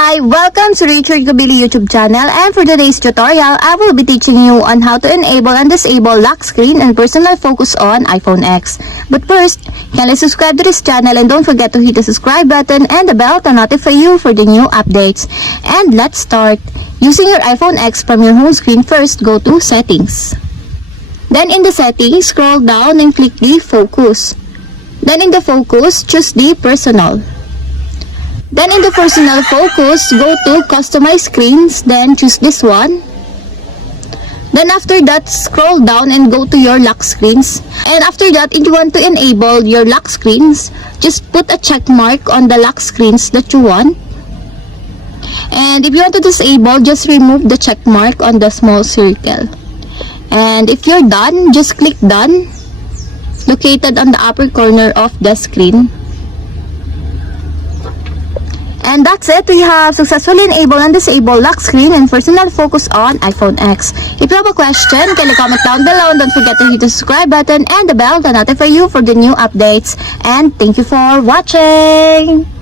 Hi, welcome to Richard Gabili YouTube channel, and for today's tutorial, I will be teaching you on how to enable and disable lock screen and personal focus on iPhone X. But first, kindly subscribe to this channel and don't forget to hit the subscribe button and the bell to notify you for the new updates. And let's start. Using your iPhone X from your home screen, first go to Settings. Then in the settings, scroll down and click the Focus. Then in the Focus, choose the Personal. Then in the personal focus, go to customize screens, then choose this one. Then after that, scroll down and go to your lock screens. And after that, if you want to enable your lock screens, just put a check mark on the lock screens that you want. And if you want to disable, just remove the check mark on the small circle. And if you're done, just click done, located on the upper corner of the screen. And that's it. We have successfully enabled and disabled lock screen and personal focus on iPhone X. If you have a question, kindly comment down below and don't forget to hit the subscribe button and the bell to notify you for the new updates. And thank you for watching!